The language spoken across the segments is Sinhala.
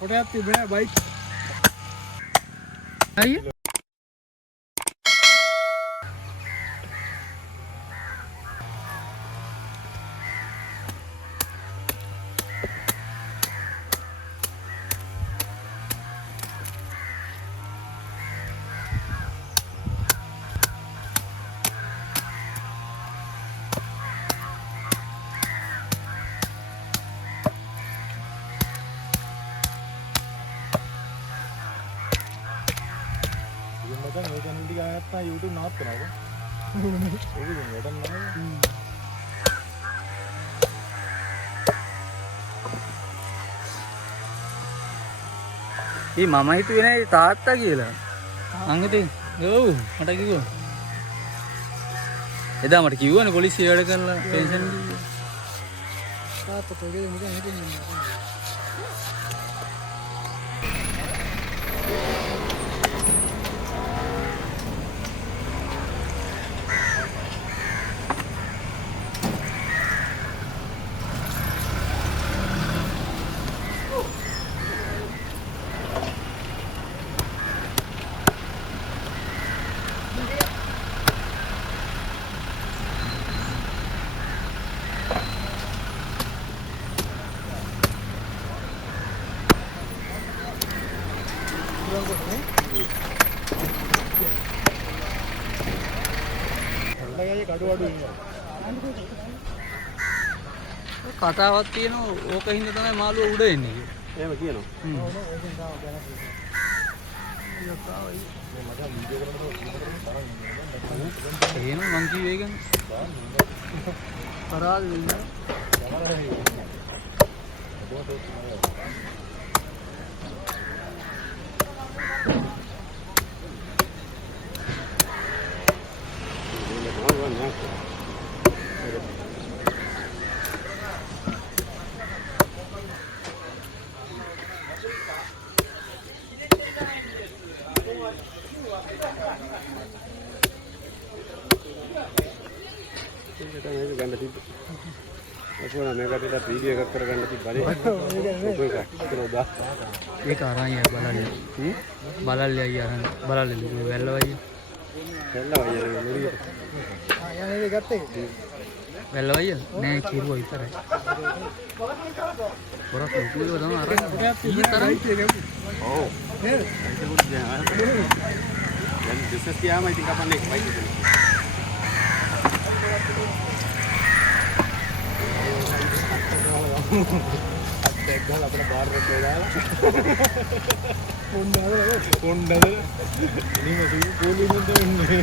කොටයක් තිබුණා බයික්. අයියේ මේ channel එක ගත්තා YouTube නවත්තනවා. ඒක වැඩක් නෑ. මම හිතුවේ නෑ තාත්තා කියලා. මං හිතුවේ ඔව් මට කිව්වා. එදා මට කිව්වනේ පොලිසිය වැඩ කරලා පෙන්ෂන් දීලා. තාත්තා තෝගේ නිකන් හිටින්නේ. කතාවක් තියෙනවා ඕක හින්දා තමයි මාළුව උඩ එන්නේ කියලා. එහෙම කියනවා. එහෙම මං කිව්වේ ඒක කරාද වෙන්නේ. වීඩියෝ එකක් කරගන්න තිබ්බනේ. ඒක අරන් යයි බලන්න. බලල්ල යයි අරන් බලල්ල වැල්ලවයි. වැල්ලවයි නෙලියට. යන්නේ ගත්තේ. වැල්ලවයි නෑ කිරුවා විතරයි. පොරක් උකුලේ තමයි අරන්. ඊ තරම්. ඔව්. නේද? දැන් බිස්නස් කියාම ඉතින් කපන්නේ බයික් එක. අට්ටෙක් ගහලා අපේ බාර් එකේ දාලා කොණ්ඩද නිම සුළු පොලිමෙන් දෙන්නේ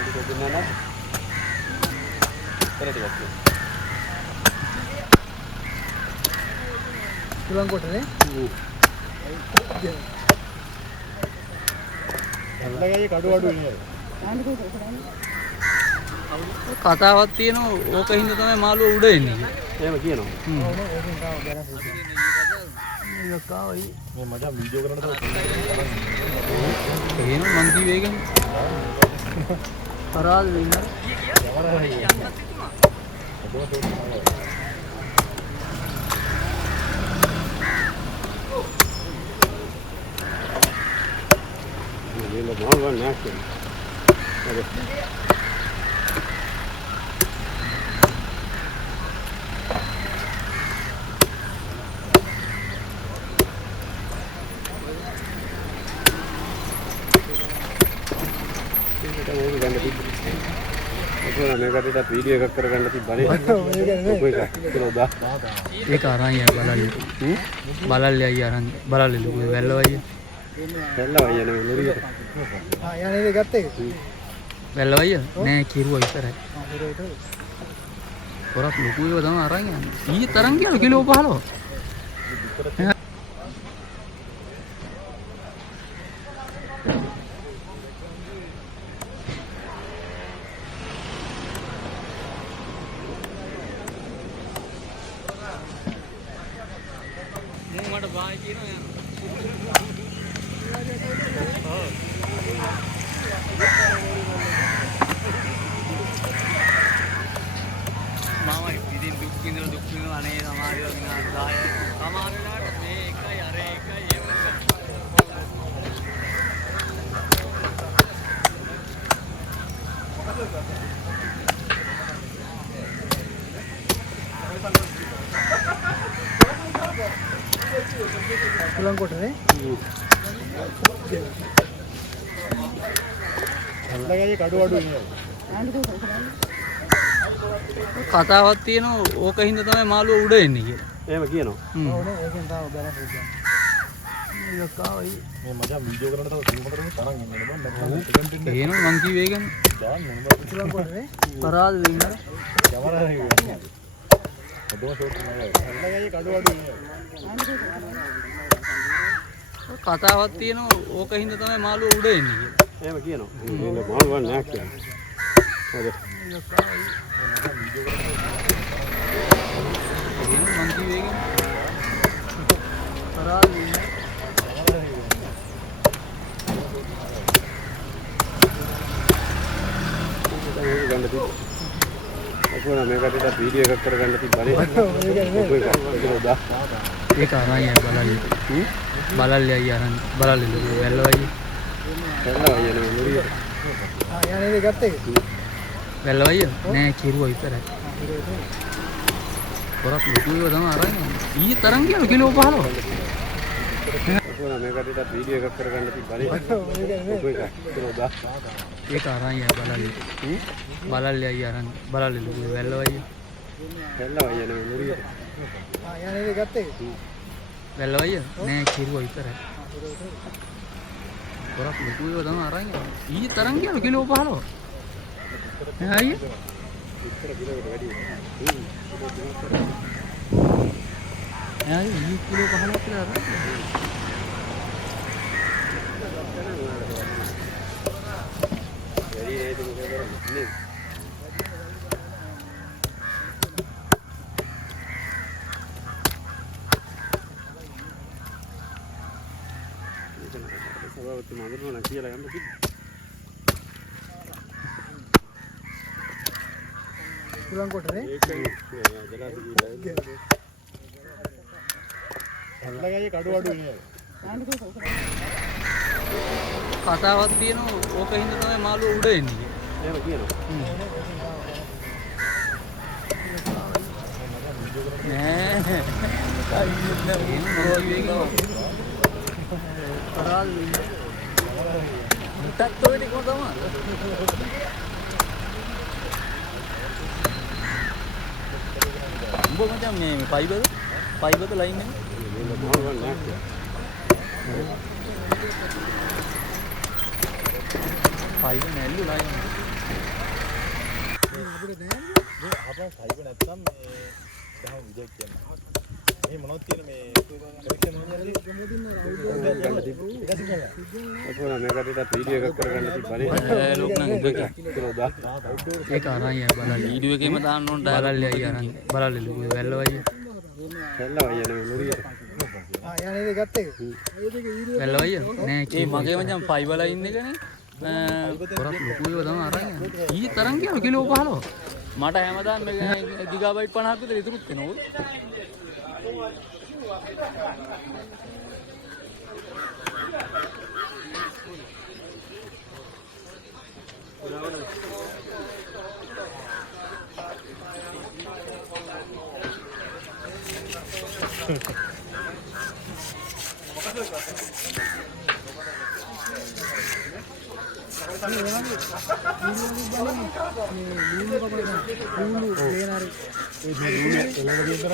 ඒක දුන්නා නේද පෙරට තුලන් කොටනේ එල්ලගයි කඩු අඩු නේ කතාවක් තියෙනවා ඕක හින්දා තමයි මාළුව උඩ එන්නේ කියලා. එහෙම කියනවා. මේ මචං වීඩියෝ කරන්න එහෙනම් මං කිව්වේ ඒක කරාද වෙන්නේ. මේකට වීඩියෝ එකක් කරගන්න තිබ්බනේ. ඒක අරන් යයි බලන්න. බලල්ල යයි අරන් බලල්ල වැල්ලවයි. වැල්ලවයි නෙලියට. යන්නේ ගත්තේ. වැල්ලවයි නෑ කිරුවා විතරයි. පොරක් ලොකු ඒවා තමයි අරන් යන්නේ. ඊයේ තරම් කියලා කිලෝ 15. මට බායි කියනවා යනවා. මාමයි ඉතින් දුක් විඳලා අනේ සමාජය විනාශ 10යි. සමහර වෙලාවට මේ එකයි අර එකයි එහෙම කුලංකොටනේ අල්ලගන්නේ කඩු අඩු ඉන්නේ කතාවක් තියෙනවා ඕක හින්දා තමයි මාළුව උඩ එන්නේ කියලා. එහෙම කියනවා. ඕනේ ඒකෙන් තමයි බැලන්ස් වෙන්නේ මේ මචං වීඩියෝ කරනකොට තව ෆිල්ම් කරන්නේ තරම් ඉන්නේ නේද මම එහෙනම් මං කිව්වේ ඒකනේ. දාන්න මම කුලංකොටනේ පරාද වෙන්න. කැමරාවේ ගන්නේ අදෝ ෂොට් නෑ අල්ලගන්නේ කඩු අඩු ඉන්නේ කතාවක් තියෙනවා ඕක හින්දා තමයි මාළුව උඩ එන්නේ කියලා. එහෙම කියනවා. මේ මාළුවා නෑ කියන්නේ. හරි. එහෙනම් මං කිව්වේ ඒකනේ. පරාද වෙන්න. ඒක ගන්න තිබ්බා. අපෝ මේකට වීඩියෝ එකක් කරගන්න තිබ්බනේ. ඒක අරන් බලන්න. බලල්ලයි අරන් බලල්ල වැල්ලවයි. එල්ලවයි යන්නේ මුරියට. යන්නේ ගත්තේ වැල්ලවයි නෑ කිරුවා විතරයි. පොරක් ලොකුව තමයි අරන් ඊයේ තරම් කියලා කිලෝ 15. අපෝ මේකට වීඩියෝ එකක් කරගන්න තිබ්බනේ. ඒක අරන් බලන්න. බලල්ලයි අරන් බලල්ල වැල්ලවයි. එල්ලවයි යන්නේ මුරියට. යන්නේ ගත්තේ වැල්ලවයි නෑ කිරුවා විතරයි. පොරක් ලොකුව තමයි අරන් ඊයේ තරම් කියලා කිලෝ 15. නෑ අයියේ ඉතර කිලෝකට වැඩි. නෑ ඊයේ කිලෝ 15ක් කියලා අරන්. වැඩි නේද මොකද කරන්නේ? සභාවති මඳුරන කියලා යන්න කිව්වා. කුලංකොටනේ ඒකයි ජලාශය අල්ලගන්නේ කඩු අඩු ඉන්නේ කතාවක් තියෙනවා ඕක හින්දා තමයි මාළුව උඩ එන්නේ කියලා. එහෙම කියනවා. නෑ පරාද වෙන්න. මුටත් ඔය ටික තමයි. උඹ මචං මේ පයිබද ලයින් එක මාළුවා නෑ කියන්නේ. පයිබ නැල්ලු ලයින් අපිට දැනන්නේ අපේ සයිබ නැත්තම් මේ දහම් විදියක් කියන්නේ මේ මොනවද තියෙන මේ කලෙක්ෂන් මොනවද ගන්න තිබ්බා. අපෝ මේකට වීඩියෝ එකක් කරගන්න තිබ්බනේ. ලොක් නම් උඹක කිලෝ 10. ඒක අරන් බලන්න වීඩියෝ එකේම දාන්න ඕන බලල්ලයි අරන් බලල්ල වැල්ලවයි එල්ලවයි යන්නේ මුරියට. යන්නේ ගත්තේ වැල්ලවයි නෑ ඒ මගේ මචං ෆයිබර් ලයින් එකනේ පොරක් ලොකුව තමයි අරන් ඊයේ තරම් කියලා කිලෝ 15. මට හැමදාම මේ ගිගාබයිට් 50ක් විතර ඉතුරුත් වෙනවා.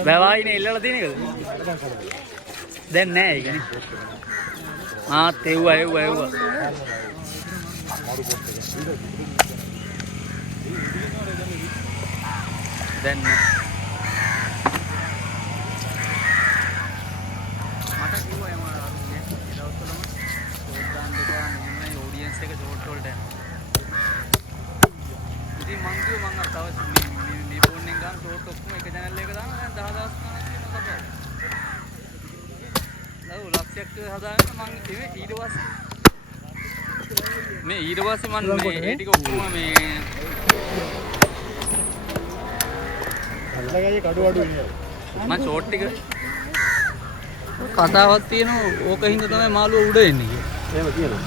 වැවායිනේ ඉල්ලලා තියෙන එකද? දැන් නෑ ඒකනේ. ආත් එව්වා. දැන් නෑ. මට කිව්වා එම අරුන්නේ ඒ දවස්වලම ෂෝට් දාන්න දෙපා මෙහෙමයි ඔඩියන්ස් එක ෂෝට් වලට යනවා. ඉතින් මං කිව්වා මං අර තව මේ ෆෝන් එකෙන් ගන්න ෂෝට් ඔක්කොම එක channel එක දානවා දැන් 10000 ගණන් තියෙනවා තමයි. ලව් ලක්ෂයක් හදාගෙන මං ඊට පස්සේ මේ ඒ ටික ඔක්කොම මේ ලගාවේ කඩු අඩු ඉන්නේ. මම ෂෝට් ටික කතාවක් තියෙනවා ඕක හින්දා තමයි මාළුව උඩ එන්නේ කියලා. එහෙම කියනවා.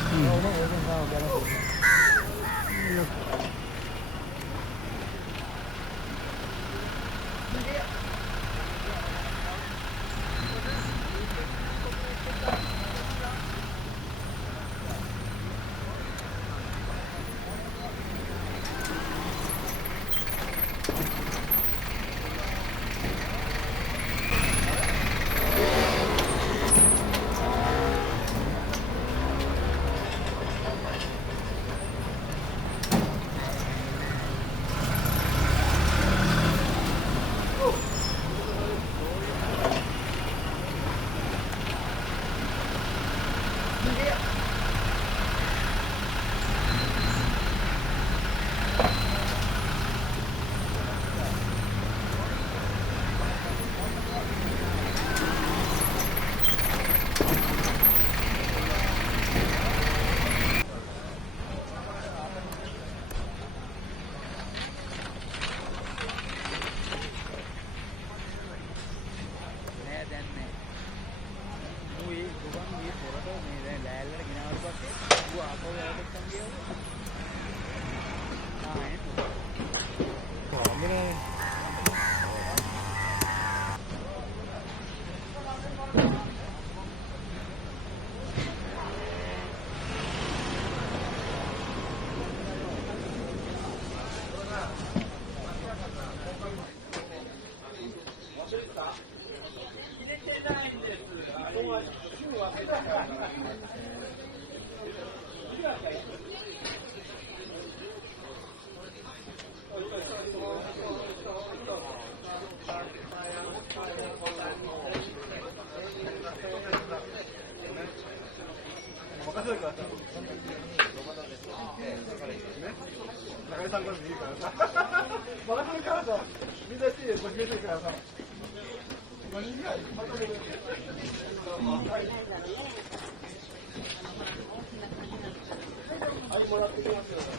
Ay,